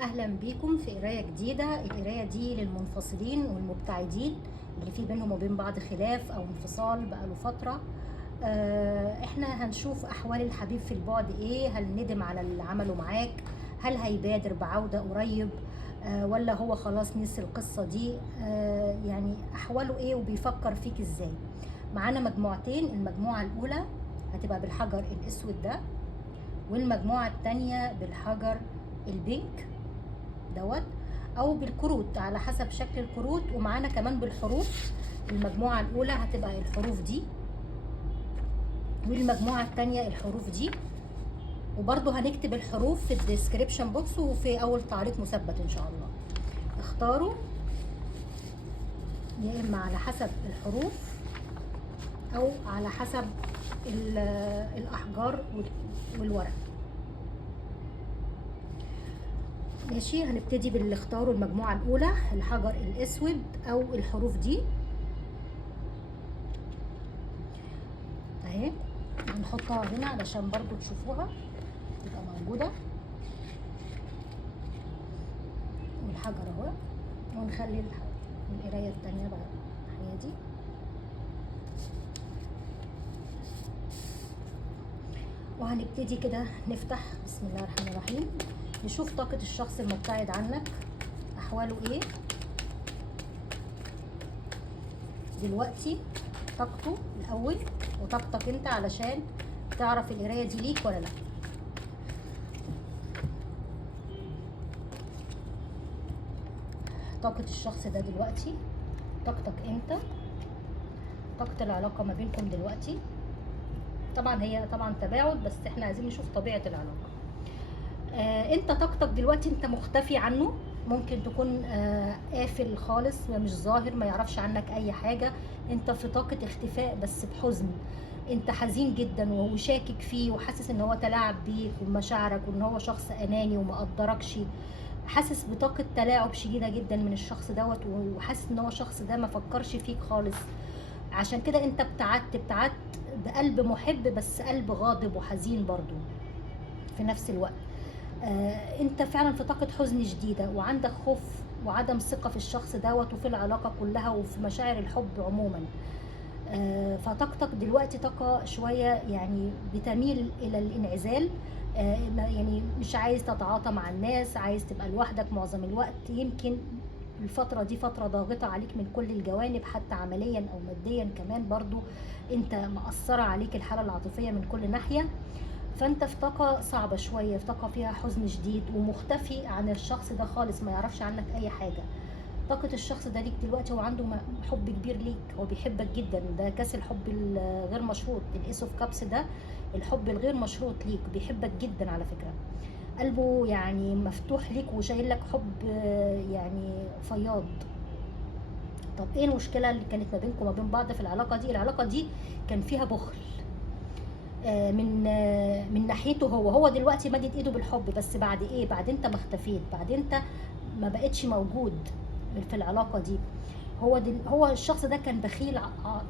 اهلا بيكم في قرايه جديده. القرايه دي للمنفصلين والمبتعدين اللي في بينهم وبين بعض خلاف او انفصال بقاله فتره. احنا هنشوف احوال الحبيب في البعد ايه، هل ندم على اللي عمله معاك، هل هيبادر بعوده قريب، ولا هو خلاص نسي القصه دي، يعني احواله ايه وبيفكر فيك ازاي. معانا مجموعتين، المجموعه الاولى هتبقى بالحجر الاسود ده، والمجموعه الثانيه بالحجر البينك دوت، او بالكروت على حسب شكل الكروت. ومعانا كمان بالحروف، المجموعة الاولى هتبقى الحروف دي، والمجموعة التانية الحروف دي. وبرضو هنكتب الحروف في الديسكريبشن بوكس وفي اول تعليق مثبت ان شاء الله. اختاروا يا اما على حسب الحروف او على حسب الاحجار والورق. ماشي، هنبتدي باللي اختاروا المجموعة الاولى، الحجر الاسود او الحروف دي اهي. هنحطها هنا علشان برضو تشوفوها تبقى موجودة، والحجر اهو. ونخلي القراية التانية بقى الناحية دي. وهنبتدي كده نفتح بسم الله الرحمن الرحيم، نشوف طاقة الشخص المبتعد عنك أحواله إيه دلوقتي، طاقته الأول وطاقتك أنت، علشان تعرف القراية دي ليك ولا لأ. طاقة الشخص ده دلوقتي، طاقتك أنت، طاقة العلاقة ما بينكم دلوقتي. طبعا هي تباعد، بس احنا عايزين نشوف طبيعة العلاقة. انت طاقتك دلوقتي انت مختفي عنه، ممكن تكون قافل خالص، مش ظاهر، ما يعرفش عنك اي حاجة. انت في طاقة اختفاء بس بحزن، انت حزين جدا وشاكك فيه وحاسس ان هو تلاعب بيك ومشاعرك، وان هو شخص اناني وما قدركش. حاسس بطاقة تلاعب شديدة جدا من الشخص دوت، وحاسس ان هو الشخص ده ما فكرش فيك خالص. عشان كده انت ابتعدت بقلب محب، بس قلب غاضب وحزين برضو في نفس الوقت. انت فعلا في طاقة حزن شديدة، وعندك خوف وعدم ثقة في الشخص دوت وفي العلاقة كلها وفي مشاعر الحب عموما. فطاقتك دلوقتي طاقة شوية يعني بتميل إلى الانعزال. يعني مش عايز تتعاطى مع الناس، عايز تبقى لوحدك معظم الوقت. يمكن الفترة دي فترة ضاغطة عليك من كل الجوانب، حتى عمليا أو ماديا كمان برضو انت مأثرة عليك الحالة العاطفية من كل ناحية. فانت في طاقة صعبة شوية، في طاقة فيها حزن شديد، ومختفي عن الشخص ده خالص، ما يعرفش عنك أي حاجة. طاقة الشخص ده ليك دلوقتي، هو عنده حب كبير ليك، هو بيحبك جدا. ده كاس الحب الغير مشروط، الايس اوف كابس ده الحب الغير مشروط ليك، بيحبك جدا على فكرة. قلبه يعني مفتوح ليك وشايل لك حب يعني فياض. طب ايه المشكلة اللي كانت ما بينكم وما بين بعض في العلاقة دي؟ العلاقة دي كان فيها بخل من ناحيته. هو دلوقتي مدد ايده بالحب، بس بعد ايه؟ بعد انت ما اختفيت، بعد انت ما بقتش موجود في العلاقه دي. هو الشخص ده كان بخيل،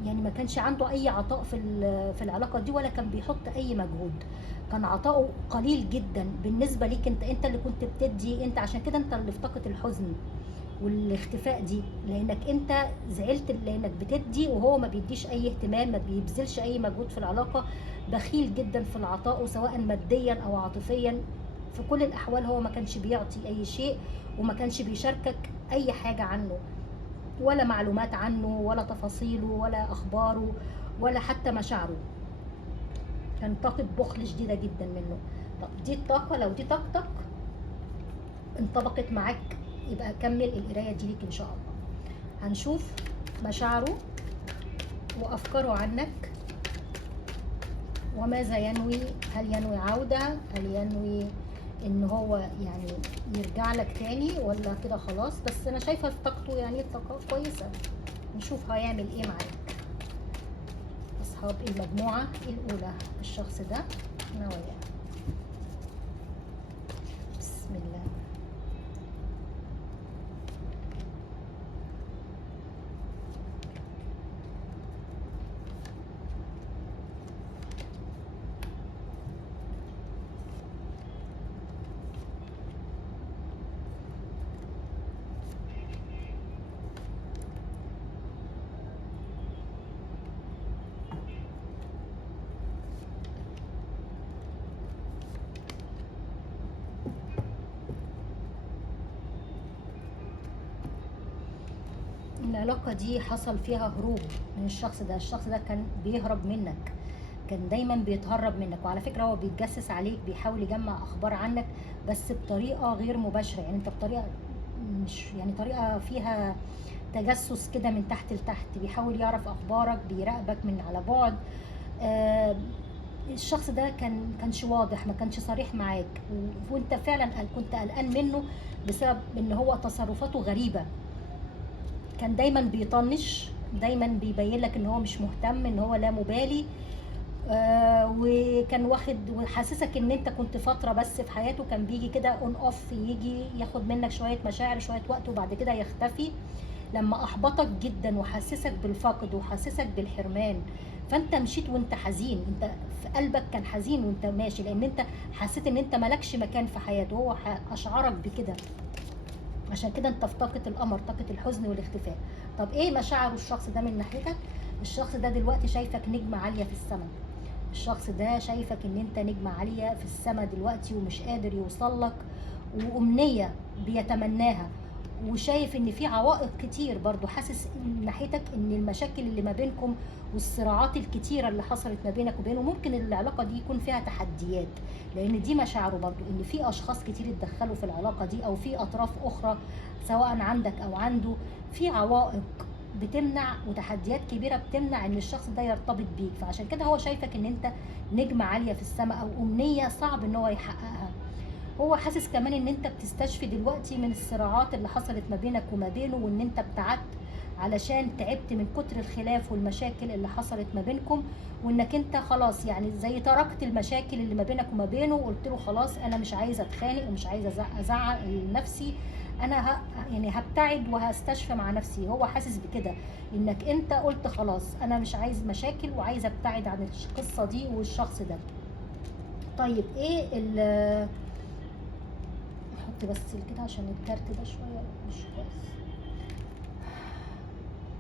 يعني ما كانش عنده اي عطاء في العلاقه دي، ولا كان بيحط اي مجهود. كان عطاؤه قليل جدا بالنسبه ليك انت اللي كنت بتدي انت. عشان كده انت اللي في طاقه الحزن والاختفاء دي، لانك انت زعلت لانك بتدي وهو ما بيديش اي اهتمام، ما بيبذلش اي مجهود في العلاقه. بخيل جدا في العطاء، سواء ماديا او عاطفيا. في كل الاحوال هو ما كانش بيعطي اي شيء، وما كانش بيشاركك اي حاجه عنه، ولا معلومات عنه، ولا تفاصيله، ولا اخباره، ولا حتى مشاعره. كان طاقه بخل شديده جدا منه. طب دي الطاقه، لو دي طاقتك انطبقت معاك، يبقى كمل القرايه دي ليك ان شاء الله. هنشوف مشاعره وافكاره عنك، وماذا ينوي. هل ينوي عودة؟ هل ينوي ان هو يعني يرجع لك تاني، ولا كده خلاص؟ بس انا شايفة في طاقته يعني طاقة كويسة. نشوف هيعمل ايه معاك. اصحاب المجموعة الاولى، الشخص ده نوايا. بسم الله. العلاقة دي حصل فيها هروب من الشخص ده. الشخص ده كان بيهرب منك، كان دايما بيتهرب منك، وعلى فكرة هو بيتجسس عليك، بيحاول يجمع اخبار عنك بس بطريقة غير مباشرة. يعني انت بطريقة مش يعني طريقة فيها تجسس كده من تحت لتحت، بيحاول يعرف اخبارك، بيراقبك من على بعد. آه، الشخص ده كانش واضح، ما كانش صريح معاك، وانت فعلا كنت قلقان منه بسبب ان هو تصرفاته غريبة. كان دايما بيطنش، دايما بيبين لك ان هو مش مهتم، ان هو لا مبالي. وكان واخد وحاسسك ان انت كنت فتره بس في حياته، كان بيجي كده اون اوف، يجي ياخد منك شويه مشاعر شويه وقت وبعد كده يختفي. لما احبطك جدا وحسسك بالفقد وحسسك بالحرمان، فانت مشيت وانت حزين، انت في قلبك كان حزين وانت ماشي، لان انت حسيت ان انت مالكش مكان في حياته، هو اشعرك بكده. عشان كده انت في طاقة القمر، طاقة الحزن والاختفاء. طب ايه مشاعر الشخص ده من ناحيتك؟ الشخص ده دلوقتي شايفك نجمة عالية في السماء. الشخص ده شايفك ان انت نجمة عالية في السماء دلوقتي ومش قادر يوصل لك، وامنية بيتمناها، وشايف ان في عوائق كتير برضو، حاسس من ناحيتك ان المشاكل اللي ما بينكم والصراعات الكتيرة اللي حصلت ما بينك وبينه، ممكن العلاقة دي يكون فيها تحديات، لان دي مشاعره برضو، ان في اشخاص كتير اتدخلوا في العلاقة دي، او في اطراف اخرى سواء عندك او عنده، في عوائق بتمنع وتحديات كبيره بتمنع ان الشخص ده يرتبط بيك. فعشان كده هو شايفك ان انت نجمه عاليه في السماء، او امنيه صعب ان هو يحققها. هو حاسس كمان ان انت بتستشفي دلوقتي من الصراعات اللي حصلت ما بينك وما بينه، وان انت ابتعدت علشان تعبت من كتر الخلاف والمشاكل اللي حصلت ما بينكم، وانك انت خلاص يعني زي تركت المشاكل اللي ما بينك وما بينه، وقلت له خلاص انا مش عايزه اتخانق ومش عايزه ازعق لنفسي، انا يعني هبتعد وهستشفى مع نفسي. هو حاسس بكده، انك انت قلت خلاص انا مش عايز مشاكل وعايزه ابتعد عن القصه دي والشخص ده. طيب ايه احط بس كده عشان الكارت ده شويه مش كويس.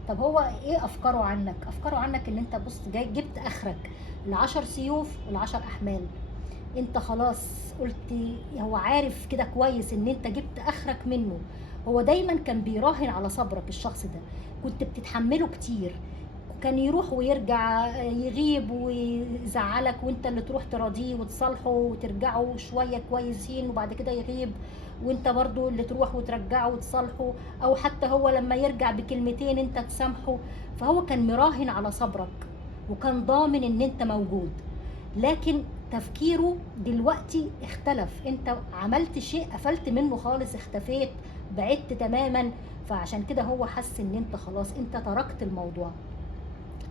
طب هو ايه افكاره عنك؟ افكاره عنك ان انت بص جاي جبت اخرك، ال10 سيوف وال10 احمال. انت خلاص قلت، هو عارف كده كويس ان انت جبت اخرك منه. هو دايما كان بيراهن على صبرك الشخص ده، كنت بتتحمله كتير، كان يروح ويرجع، يغيب ويزعلك وانت اللي تروح تراضيه وتصالحه وترجعوا شويه كويسين، وبعد كده يغيب وانت برضو اللي تروح وترجعه وتصالحه، او حتى هو لما يرجع بكلمتين انت تسامحه. فهو كان مراهن على صبرك وكان ضامن ان انت موجود. لكن تفكيره دلوقتي اختلف، انت عملت شيء قفلت منه خالص، اختفيت، بعدت تماما. فعشان كده هو حس ان انت خلاص انت تركت الموضوع،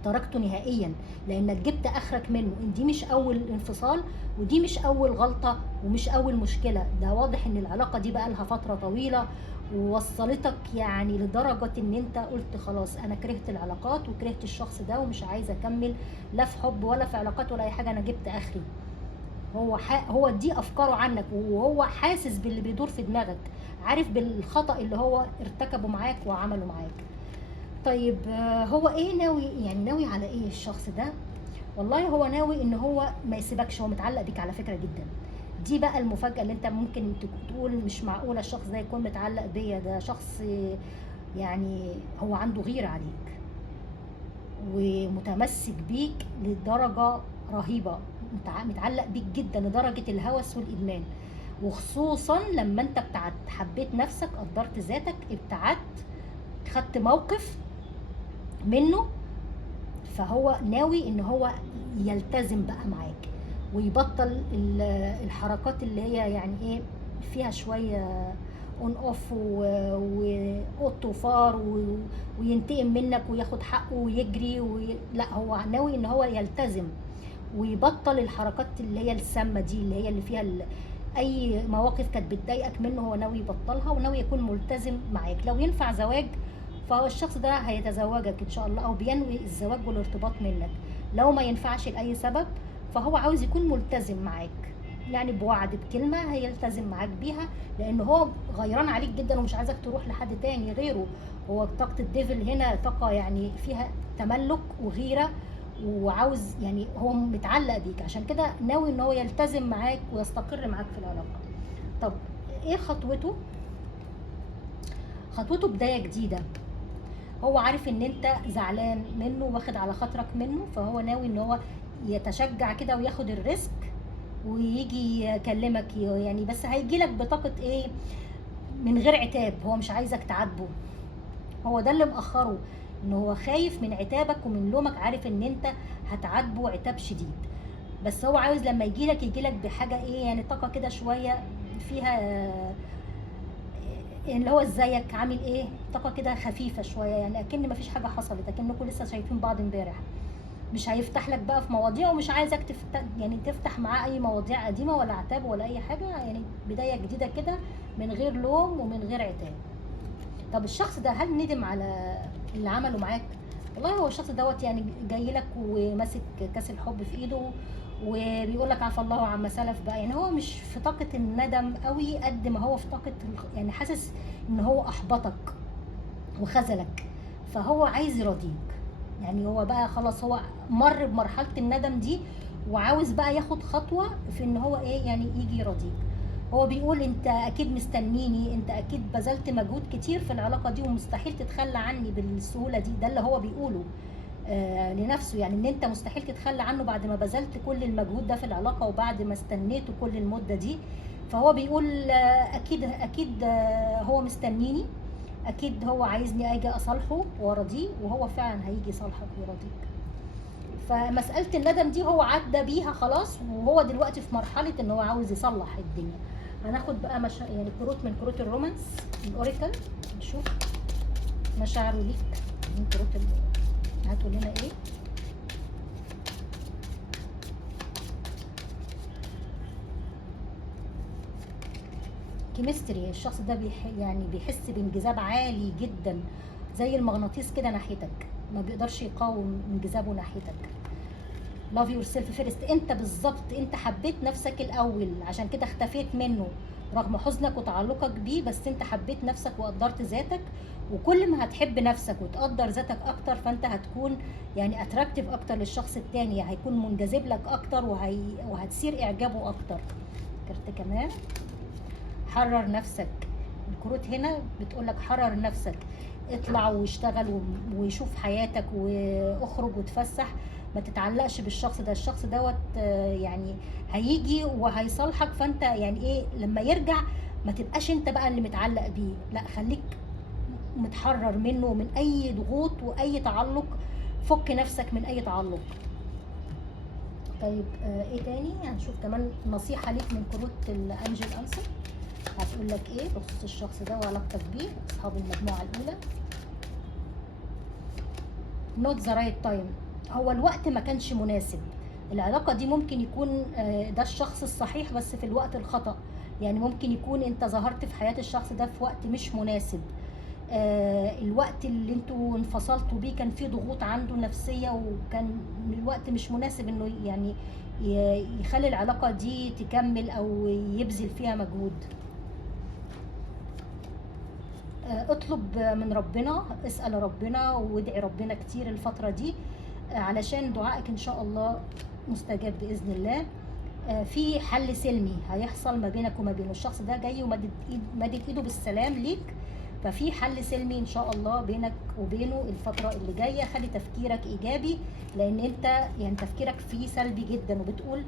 تركته نهائيا، لانك جبت اخرك منه. دي مش اول انفصال، ودي مش اول غلطة، ومش اول مشكلة. ده واضح ان العلاقة دي بقى لها فترة طويلة، ووصلتك يعني لدرجة ان انت قلت خلاص انا كرهت العلاقات وكرهت الشخص ده ومش عايزة اكمل لا في حب ولا في علاقات ولا اي حاجة، انا جبت اخري. هو دي افكاره عنك، وهو حاسس باللي بيدور في دماغك، عارف بالخطأ اللي هو ارتكبه معاك وعمله معاك. طيب هو ايه ناوي، يعني ناوي على ايه الشخص ده؟ والله هو ناوي ان هو ما يسيبكش، هو متعلق بيك على فكرة جدا. دي بقى المفاجأة اللي انت ممكن تقول مش معقولة الشخص ده يكون متعلق بيا، ده شخص يعني هو عنده غيرة عليك ومتمسك بيك لدرجة رهيبة، متعلق بيك جدا لدرجة الهوس والإدمان. وخصوصا لما انت ابتعدت، حبيت نفسك، قدرت ذاتك، ابتعدت، خدت موقف منه. فهو ناوي ان هو يلتزم بقى معاك، ويبطل الحركات اللي هي يعني ايه فيها شويه اون اوف وقط وفار وينتقم منك وياخد حقه ويجري لا، هو ناوي ان هو يلتزم ويبطل الحركات اللي هي السامه دي، اللي هي اللي فيها اي مواقف كانت بتضايقك منه، هو ناوي يبطلها وناوي يكون ملتزم معاك. لو ينفع زواج فهو الشخص ده هيتزوجك ان شاء الله، او بينوي الزواج والارتباط منك. لو ما ينفعش لاي سبب فهو عاوز يكون ملتزم معاك، يعني بوعد بكلمه هيلتزم معاك بيها، لان هو غيران عليك جدا ومش عايزك تروح لحد تاني غيره. هو طاقه الديفل هنا طاقه يعني فيها تملك وغيره، وعاوز يعني هو متعلق بيك، عشان كده ناوي ان هو يلتزم معاك ويستقر معاك في العلاقه. طب ايه خطوته؟ خطوته بدايه جديده، هو عارف ان انت زعلان منه واخد على خاطرك منه، فهو ناوي ان هو يتشجع كده وياخد الريسك ويجي يكلمك يعني، بس هيجي لك بطاقة ايه؟ من غير عتاب، هو مش عايزك تعاتبه. هو ده اللي مأخره، ان هو خايف من عتابك ومن لومك، عارف ان انت هتعاتبه عتاب شديد. بس هو عاوز لما يجيلك بحاجة ايه يعني، طاقة كده شوية فيها اللي هو ازيك عامل ايه، طاقة كده خفيفة شوية يعني، اكن مفيش حاجة حصلت، اكنكم لسه شايفين بعض امبارح. مش هيفتح لك بقى في مواضيع، ومش عايزك تفتح معاه اي مواضيع قديمة ولا عتاب ولا اي حاجة يعني، بداية جديدة كده من غير لوم ومن غير عتاب. طب الشخص ده هل ندم على اللي عمله معاك؟ والله هو الشخص دوت يعني جاي لك وماسك كاس الحب في ايده وبيقول لك عفى الله عما سلف بقى، يعني هو مش في طاقة الندم قوي قد ما هو في طاقة يعني حاسس ان هو احبطك وخذلك، فهو عايز يراضيك. يعني هو بقى خلاص هو مر بمرحلة الندم دي، وعاوز بقى ياخد خطوة في ان هو ايه يعني يجي يراضيك. هو بيقول انت اكيد مستنيني، انت اكيد بذلت مجهود كتير في العلاقة دي ومستحيل تتخلى عني بالسهولة دي. ده اللي هو بيقوله لنفسه، يعني ان انت مستحيل تتخلى عنه بعد ما بذلت كل المجهود ده في العلاقة وبعد ما استنيته كل المدة دي. فهو بيقول اكيد هو مستنيني، اكيد هو عايزني اجي اصالحه وارضيه، وهو فعلا هيجي يصالحك ويرضيك. فمسألة الندم دي هو عدى بيها خلاص، وهو دلوقتي في مرحلة ان هو عاوز يصلح الدنيا. هناخد بقى يعني كروت من كروت الرومانس الاوريكل، نشوف مشاعره ليك من كروت هتقول لنا ايه. كيمستري، الشخص ده يعني بيحس بانجذاب عالي جدا زي المغناطيس كده ناحيتك، ما بيقدرش يقاوم انجذابه ناحيتك. لاف يور سيلف فيرست، انت بالظبط انت حبيت نفسك الاول عشان كده اختفيت منه رغم حزنك وتعلقك بيه، بس انت حبيت نفسك وقدرت ذاتك، وكل ما هتحب نفسك وتقدر ذاتك اكتر فانت هتكون يعني اتراكتيف اكتر للشخص التاني، هيكون منجذب لك اكتر وهتثير اعجابه اكتر. كارت كمان، حرر نفسك. الكروت هنا بتقولك حرر نفسك، اطلع واشتغل وشوف حياتك واخرج وتفسح، ما تتعلقش بالشخص ده. الشخص دوت يعني هيجي وهيصالحك، فانت يعني ايه لما يرجع ما تبقاش انت بقى اللي متعلق بيه، لا خليك متحرر منه ومن اي ضغوط واي تعلق، فك نفسك من اي تعلق. طيب ايه تاني؟ هنشوف كمان نصيحة ليك من كروت الانجل انسر، هتقول لك ايه بخصوص الشخص ده وعلاقتك بيه، اصحاب المجموعة الاولى. not the right time، هو الوقت ما كانش مناسب. العلاقة دي ممكن يكون ده الشخص الصحيح بس في الوقت الخطأ، يعني ممكن يكون انت ظهرت في حياة الشخص ده في وقت مش مناسب. الوقت اللي انتوا انفصلتوا بيه كان فيه ضغوط عنده نفسية، وكان الوقت مش مناسب انه يعني يخلي العلاقة دي تكمل او يبذل فيها مجهود. اطلب من ربنا، اسأل ربنا وادعي ربنا كتير الفترة دي علشان دعائك ان شاء الله مستجاب بإذن الله. في حل سلمي هيحصل ما بينك وما بينه، الشخص ده جاي ومدد ايده بالسلام ليك، ففي حل سلمي ان شاء الله بينك وبينه الفترة اللي جاية. خلي تفكيرك ايجابي، لان انت يعني تفكيرك فيه سلبي جدا، وبتقول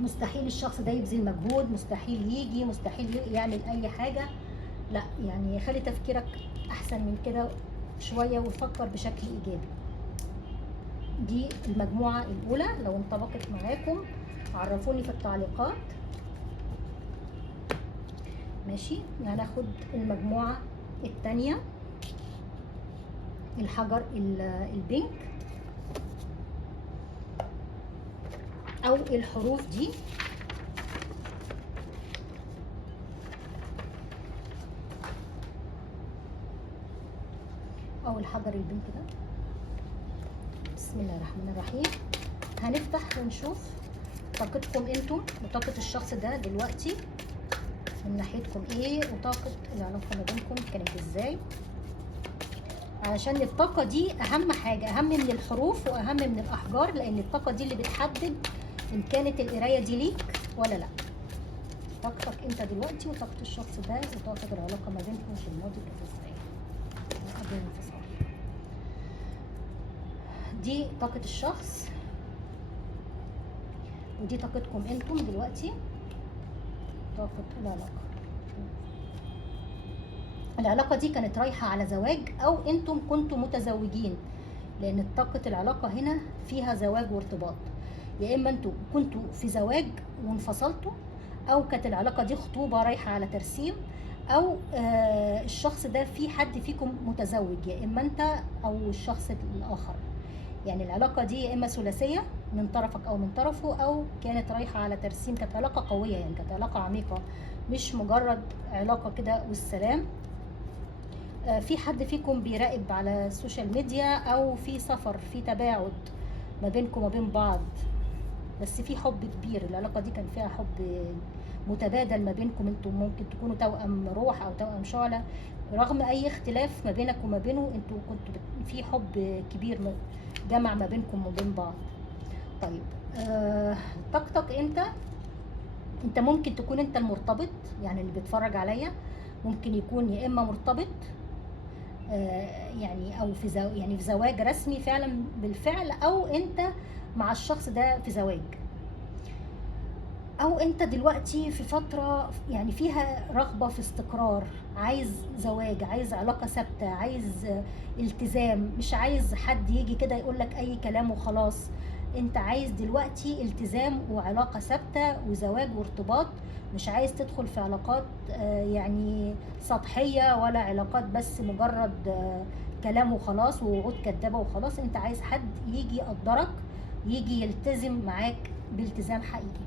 مستحيل الشخص ده يبذل مجهود، مستحيل يجي، مستحيل يعمل اي حاجة. لا يعني خلي تفكيرك احسن من كده شوية وفكر بشكل ايجابي. دي المجموعة الاولى، لو انطبقت معاكم عرفوني في التعليقات. ماشي، هناخد المجموعة الثانية، الحجر البينك او الحروف دي، او الحجر البينك ده. بسم الله الرحمن الرحيم. هنفتح ونشوف طاقتكم انتم وطاقة الشخص ده دلوقتي من ناحيتكم ايه، وطاقة العلاقة ما بينكم كانت ازاي، علشان الطاقة دي اهم حاجة، اهم من الحروف واهم من الاحجار، لان الطاقة دي اللي بتحدد ان كانت القراية دي ليك ولا لا. طاقتك انت دلوقتي وطاقة الشخص ده وطاقة العلاقة ما بينكم في الماضي كانت ازاي قبل الانفصال. دي طاقة الشخص ودي طاقتكم انتم دلوقتي. طاقة العلاقة دي كانت رايحة على زواج، او انتم كنتوا متزوجين، لان طاقة العلاقة هنا فيها زواج وارتباط. يا اما انتوا كنتوا في زواج وانفصلتوا، او كانت العلاقة دي خطوبة رايحة على ترسيم، او الشخص ده في حد فيكم متزوج، يا اما انت او الشخص الاخر. يعني العلاقة دي يا اما ثلاثية من طرفك او من طرفه، او كانت رايحة على ترسيم، كانت علاقة قوية، يعني كانت علاقة عميقة، مش مجرد علاقة كده والسلام. في حد فيكم بيراقب على السوشيال ميديا، او في سفر، في تباعد ما بينكم وما بين بعض، بس في حب كبير. العلاقة دي كان فيها حب متبادل ما بينكم، انتم ممكن تكونوا توأم روح او توأم شعلة، رغم اي اختلاف ما بينك وما بينه، انتوا كنتوا في حب كبير جمع ما بينكم وبين بعض. طيب طاقتك انت ممكن تكون انت المرتبط، يعني اللي بيتفرج عليا ممكن يكون يا اما مرتبط يعني، او يعني في زواج رسمي فعلا بالفعل، او انت مع الشخص ده في زواج، او انت دلوقتي في فترة يعني فيها رغبة في استقرار، عايز زواج، عايز علاقة ثابتة، عايز التزام، مش عايز حد يجي كده يقولك اي كلام وخلاص. انت عايز دلوقتي التزام وعلاقة ثابتة وزواج وارتباط، مش عايز تدخل في علاقات يعني سطحية، ولا علاقات بس مجرد كلام وخلاص ووعود كدابة وخلاص. انت عايز حد يجي يقدرك، يجي يلتزم معاك بالتزام حقيقي.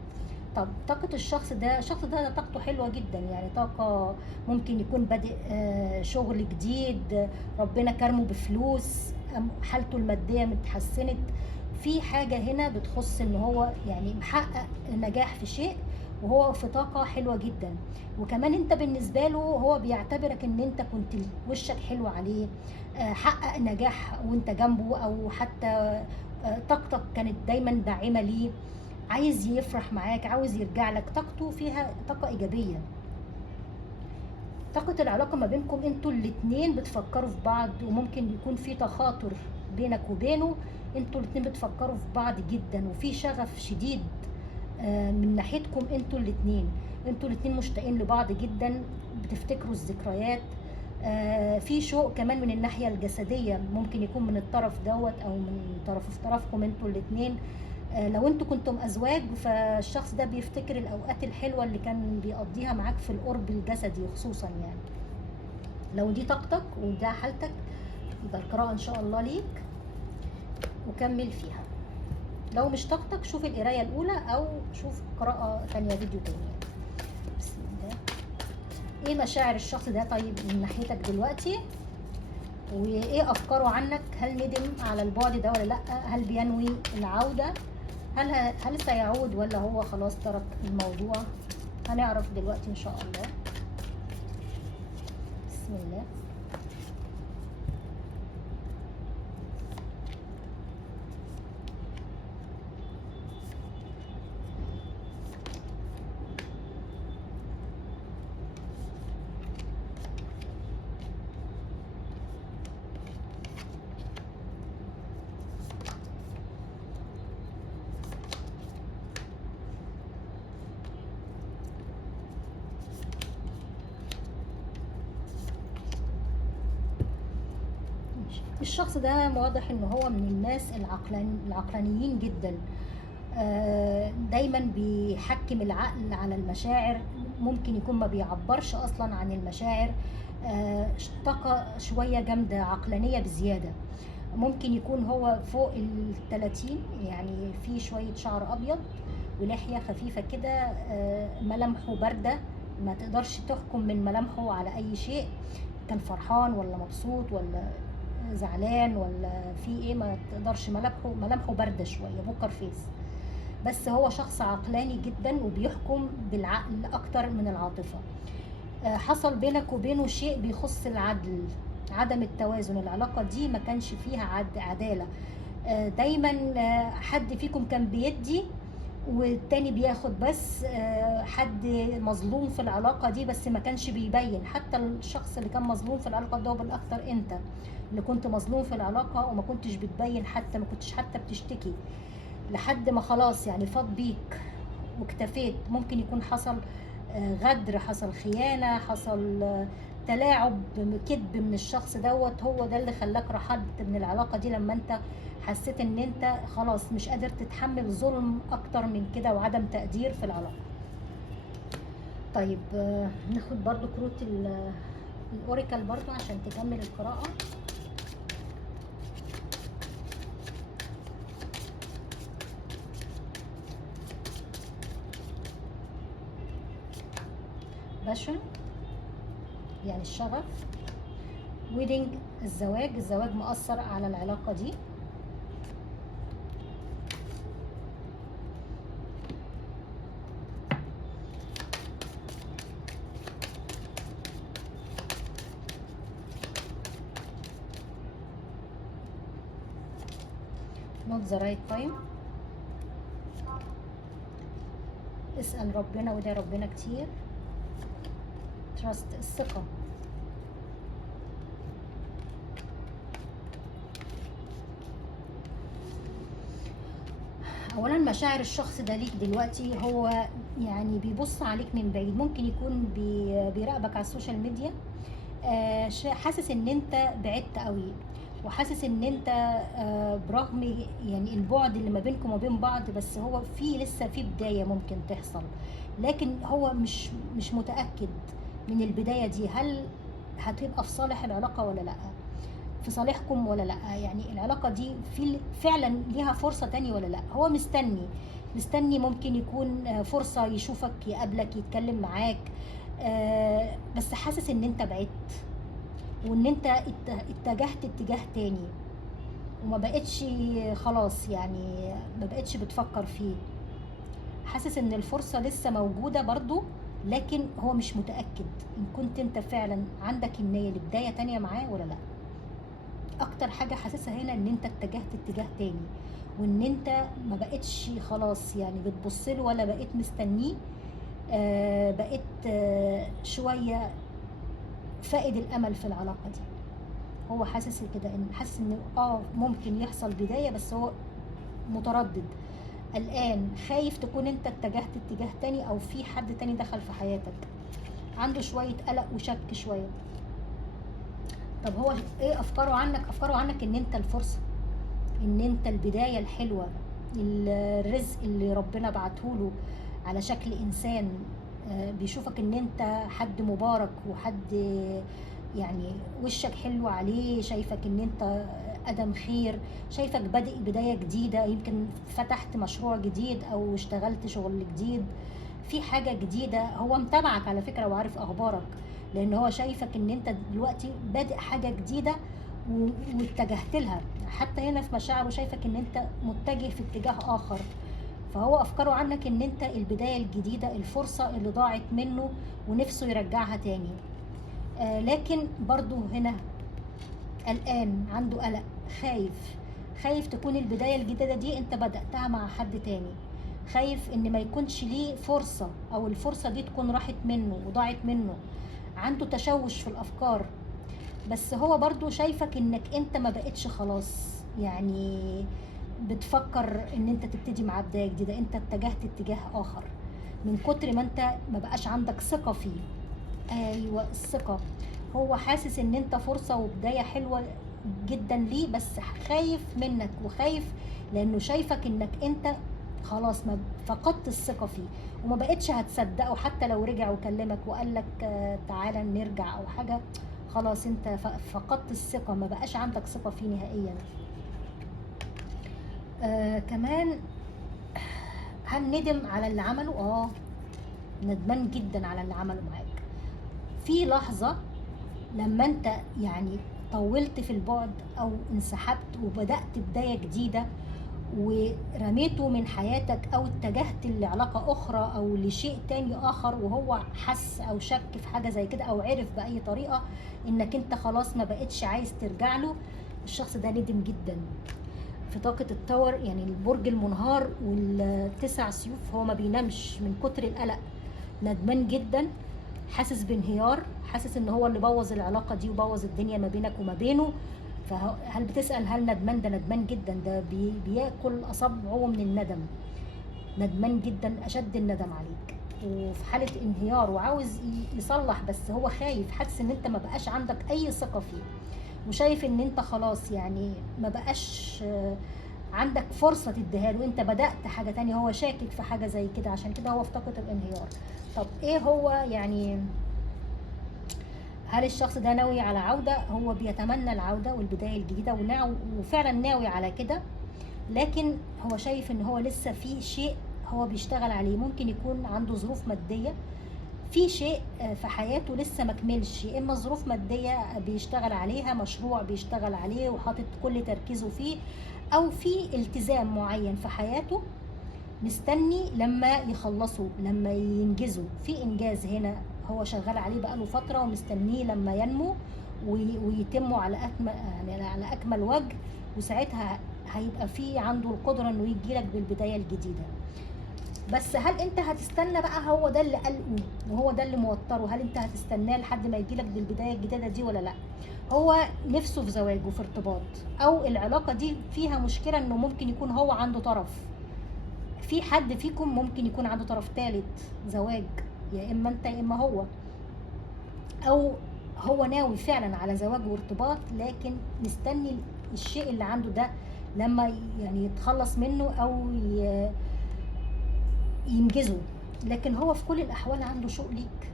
طب طاقة الشخص ده طاقته حلوة جدا، يعني طاقة ممكن يكون بادئ شغل جديد، ربنا كرمه بفلوس، حالته المادية متحسنت، في حاجة هنا بتخص ان هو يعني محقق نجاح في شيء، وهو في طاقة حلوة جدا. وكمان انت بالنسبة له هو بيعتبرك ان انت كنت وشك حلو عليه، حقق نجاح وانت جنبه، او حتى طاقتك كانت دايما داعمة ليه، عايز يفرح معاك، عاوز يرجع لك، طاقته فيها طاقة إيجابية. طاقة العلاقة ما بينكم انتوا الاتنين بتفكروا في بعض، وممكن يكون في تخاطر بينك وبينه، انتوا الاتنين بتفكروا في بعض جدا، وفي شغف شديد من ناحيتكم انتوا الاتنين مشتاقين لبعض جدا، بتفتكروا الذكريات. في شوق كمان من الناحية الجسدية، ممكن يكون من الطرف دوت او من طرفكم انتوا الاتنين. لو انتوا كنتم ازواج، فالشخص ده بيفتكر الاوقات الحلوه اللي كان بيقضيها معاك في القرب الجسدي خصوصا. يعني لو دي طاقتك وده حالتك، يبقى القراءه ان شاء الله ليك وكمل فيها. لو مش طاقتك شوف القرايه الاولى، او شوف قراءه ثانيه، فيديو تاني. بسم الله. ايه مشاعر الشخص ده طيب من ناحيتك دلوقتي؟ وايه افكاره عنك؟ هل ندم على البعد ده ولا لا؟ هل بينوي العوده؟ هل سيعود ولا هو خلاص ترك الموضوع؟ هنعرف دلوقتي ان شاء الله. بسم الله. الشخص ده واضح ان هو من الناس العقلانيين جدا، دايما بيحكم العقل على المشاعر، ممكن يكون ما بيعبرش اصلا عن المشاعر، طاقة شوية جامدة، عقلانية بزيادة. ممكن يكون هو فوق ال30، يعني في شوية شعر ابيض ولحية خفيفة كده، ملامحه باردة، ما تقدرش تحكم من ملامحه على اي شيء، كان فرحان ولا مبسوط ولا زعلان ولا في ايه، ما تقدرش، ملامحه بارده شويه، بوكر فيس. بس هو شخص عقلاني جدا وبيحكم بالعقل اكتر من العاطفه. حصل بينك وبينه شيء بيخص العدل، عدم التوازن، العلاقه دي ما كانش فيها عداله، دايما حد فيكم كان بيدي والتاني بياخد بس حد مظلوم في العلاقة دي بس ما كانش بيبين. حتى الشخص اللي كان مظلوم في العلاقة ده بالاكتر انت اللي كنت مظلوم في العلاقة وما كنتش بتبين، حتى ما كنتش حتى بتشتكي، لحد ما خلاص يعني فاض بيك واكتفيت. ممكن يكون حصل غدر، حصل خيانة، حصل تلاعب، كذب من الشخص دوت، هو ده اللي خلاك رحلت من العلاقة دي لما انت حسيت ان انت خلاص مش قادر تتحمل ظلم اكتر من كده وعدم تقدير في العلاقة. طيب ناخد برضو كروت الاوريكل برضو عشان تكمل القراءة. باشن يعني الشغف، ويدنج الزواج مؤثر على العلاقة دي، not the right time. اسأل ربنا وادعي ربنا كتير. trust الثقة. اولا مشاعر الشخص ده ليك دلوقتي، هو يعني بيبص عليك من بعيد، ممكن يكون بيراقبك على السوشيال ميديا، حاسس ان انت بعدت قوي، وحاسس ان انت برغم يعني البعد اللي ما بينكم وبين بعض، بس هو في لسه في بداية ممكن تحصل، لكن هو مش متأكد من البداية دي هل هتبقى في صالح العلاقة ولا لا، في صالحكم ولا لا، يعني العلاقة دي فعلا ليها فرصة تانية ولا لا. هو مستني ممكن يكون فرصة يشوفك، يقابلك، يتكلم معاك، بس حاسس ان انت بعدت وان انت اتجهت اتجاه تاني وما بقتش خلاص، يعني ما بقتش بتفكر فيه. حاسس ان الفرصة لسه موجودة برضو، لكن هو مش متأكد ان كنت انت فعلا عندك النية لبداية تانية معاه ولا لا. اكتر حاجة حاسسها هنا ان انت اتجهت اتجاه تاني، وان انت ما بقتش خلاص يعني بتبصله ولا بقيت مستنيه، بقيت شوية فائد الامل في العلاقة دي. هو حاسس كده، حاسس ان ممكن يحصل بداية، بس هو متردد، قلقان، خايف تكون انت اتجهت اتجاه تاني او في حد تاني دخل في حياتك. عنده شوية قلق وشك شوية. طب هو ايه افكاره عنك؟ افكاره عنك ان انت الفرصة، ان انت البداية الحلوة، الرزق اللي ربنا بعتهوله على شكل انسان، بيشوفك ان انت حد مبارك وحد يعني وشك حلو عليه، شايفك ان انت قدم خير، شايفك بادئ بداية جديدة، يمكن فتحت مشروع جديد او اشتغلت شغل جديد، في حاجة جديدة. هو متابعك على فكرة وعارف اخبارك، لان هو شايفك ان انت دلوقتي بادئ حاجة جديدة واتجهت لها. حتى هنا في مشاعره شايفك ان انت متجه في اتجاه اخر، فهو افكاره عنك ان انت البداية الجديدة، الفرصة اللي ضاعت منه ونفسه يرجعها تاني. لكن برضو هنا قلقان، عنده قلق، خايف تكون البداية الجديدة دي انت بدأتها مع حد تاني، خايف ان ما يكونش ليه فرصة او الفرصة دي تكون راحت منه وضاعت منه. عنده تشوش في الافكار، بس هو برضو شايفك انك انت ما بقتش خلاص يعني بتفكر ان انت تبتدي مع بداية جديدة، انت اتجهت اتجاه اخر من كتر ما انت ما بقاش عندك ثقة فيه. ايوه الثقة. هو حاسس ان انت فرصة وبداية حلوة جدا ليه، بس خايف منك وخايف لانه شايفك انك انت خلاص ما فقدت الثقة فيه وما بقتش هتصدقه، حتى لو رجع وكلمك وقال لك تعالى نرجع او حاجة، خلاص انت فقدت الثقة، ما بقاش عندك ثقة فيه نهائيا. كمان هل ندم على اللي عمله؟ ندمان جدا على اللي عمله معاك. في لحظة لما انت يعني طولت في البعد او انسحبت وبدأت بداية جديدة ورميته من حياتك او اتجهت لعلاقة اخرى او لشيء تاني اخر، وهو حس او شك في حاجة زي كده او عرف بأي طريقة انك انت خلاص ما بقتش عايز ترجع له، الشخص ده ندم جدا. في طاقة التاور، يعني البرج المنهار والتسع سيوف، هو ما بينامش من كتر القلق، ندمان جدا، حاسس بانهيار، حاسس ان هو اللي بوظ العلاقة دي وبوظ الدنيا ما بينك وما بينه. فهل بتسأل هل ندمان؟ ده ندمان جدا، ده بياكل اصابعه من الندم، ندمان جدا اشد الندم عليك، وفي حالة انهيار وعاوز يصلح، بس هو خايف، حاسس ان انت ما بقاش عندك اي ثقة فيه، وشايف ان انت خلاص يعني ما بقاش عندك فرصة تديها له، انت بدأت حاجة تانية، هو شاكك في حاجة زي كده، عشان كده هو في طاقة الانهيار. طب ايه هو يعني، هل الشخص ده ناوي على عودة؟ هو بيتمنى العودة والبداية الجديدة، وفعلا ناوي على كده، لكن هو شايف ان هو لسه في شيء هو بيشتغل عليه، ممكن يكون عنده ظروف مادية في شيء في حياته لسه مكملش، يا اما ظروف ماديه بيشتغل عليها، مشروع بيشتغل عليه وحاطط كل تركيزه فيه، او في التزام معين في حياته مستني لما يخلصوا، لما ينجزوا، في انجاز هنا هو شغال عليه بقاله فتره ومستنيه لما ينمو ويتموا على اكمل، يعني على اكمل وجه، وساعتها هيبقى في عنده القدره انه يجيلك بالبدايه الجديده. بس هل انت هتستنى بقى؟ هو ده اللي قلقه وهو ده اللي موتره، هل انت هتستناه لحد ما يجيلك بالبدايه الجديده دي ولا لا؟ هو نفسه في زواج وفي ارتباط، او العلاقه دي فيها مشكله انه ممكن يكون هو عنده طرف، في حد فيكم ممكن يكون عنده طرف ثالث زواج، يا اما انت يا اما هو، او هو ناوي فعلا على زواج وارتباط، لكن مستني الشيء اللي عنده ده لما يعني يتخلص منه او ينجزه. لكن هو في كل الاحوال عنده شوق ليك،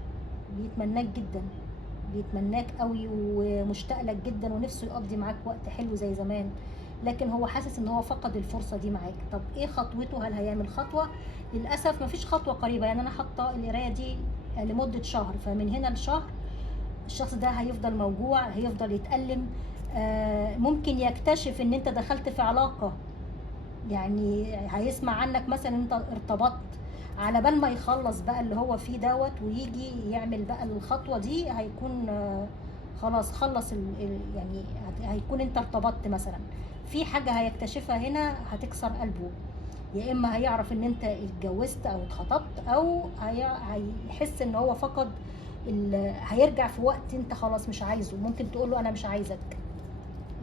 بيتمناك جدا، بيتمناك قوي ومشتاق لك جدا ونفسه يقضي معاك وقت حلو زي زمان، لكن هو حاسس ان هو فقد الفرصه دي معاك. طب ايه خطوته؟ هل هيعمل خطوه؟ للاسف مفيش خطوه قريبه، يعني انا حاطه القرايه دي لمده شهر، فمن هنا لشهر الشخص ده هيفضل موجوع، هيفضل يتألم، ممكن يكتشف ان انت دخلت في علاقه، يعني هيسمع عنك مثلا انت ارتبطت، على بال ما يخلص بقى اللي هو فيه دوت ويجي يعمل بقى الخطوة دي، هيكون خلاص خلص يعني هيكون انت ارتبطت مثلا، في حاجة هيكتشفها هنا هتكسر قلبه، يا اما هيعرف ان انت اتجوزت او اتخطبت، او هيحس ان هو فقد هيرجع في وقت انت خلاص مش عايزه، ممكن تقول له انا مش عايزك،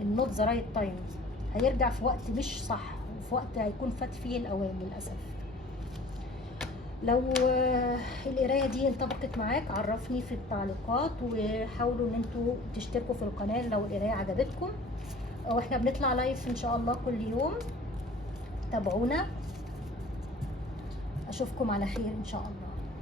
النوت ذا رايت تايم، هيرجع في وقت مش صح، في وقت هيكون فات فيه الاوان للاسف. لو القرايه دي انطبقت معاك عرفني في التعليقات، وحاولوا ان انتوا تشتركوا في القناه لو القرايه عجبتكم، واحنا بنطلع لايف ان شاء الله كل يوم، تابعونا، اشوفكم على خير ان شاء الله.